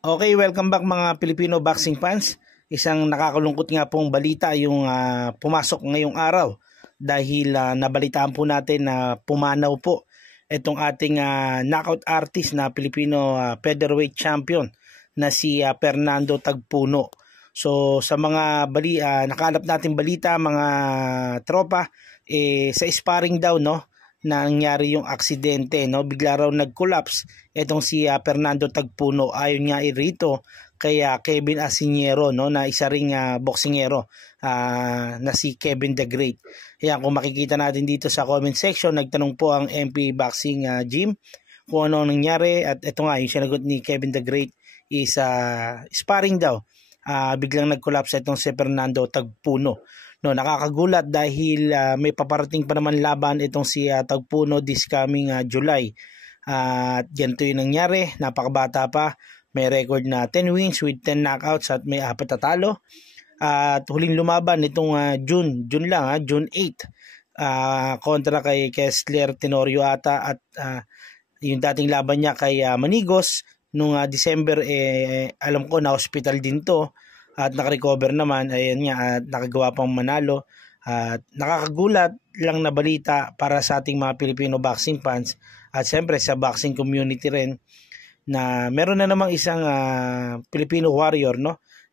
Okay, welcome back mga Filipino boxing fans. Isang nakakalungkot nga pong balita yung pumasok ngayong araw dahil nabalitaan po natin na pumanaw po itong ating knockout artist na Filipino featherweight champion na si Fernando Tagpuno. So sa mga nakalap natin balita mga tropa, sa sparring daw nangyari yung aksidente, bigla raw nag-collapse etong si Fernando Tagpuno ayon nga rito kay Kevin Asiniero, na isa ring boksingero na si Kevin the Great. Ayan, kung makikita natin dito sa comment section, nagtanong po ang MP Boxing Gym kung ano nangyari, at ito nga yung sinagot ni Kevin the Great is sparring daw, biglang nag-collapse itong si Fernando Tagpuno. Nakakagulat dahil may paparating pa naman laban itong si Tagpuno this coming July. At ganito yung nangyari, napakabata pa, may record na 10 wins with 10 knockouts at may 4 na talo. At huling lumaban itong June 8 kontra kay Kessler Tenorio ata, at yung dating laban niya kay Manigos nung December, alam ko na hospital din to at nakarecover naman, ayan nga, at nakagawa pang manalo. At nakakagulat lang na balita para sa ating mga Filipino boxing fans at siyempre sa boxing community rin, na meron na namang isang Filipino warrior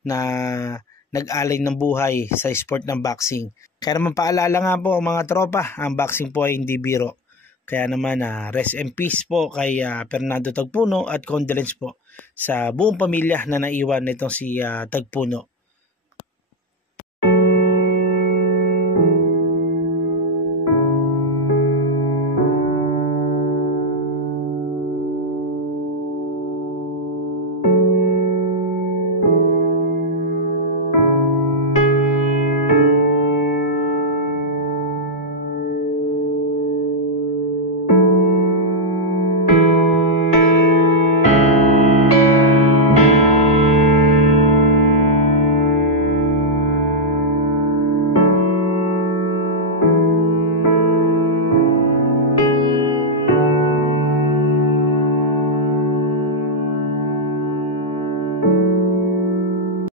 na nag-alay ng buhay sa sport ng boxing. Kaya naman paalala nga po mga tropa, ang boxing po ay hindi biro. Kaya naman rest in peace po kay Fernando Tagpuno at condolence po sa buong pamilya na naiwan nitong si Tagpuno.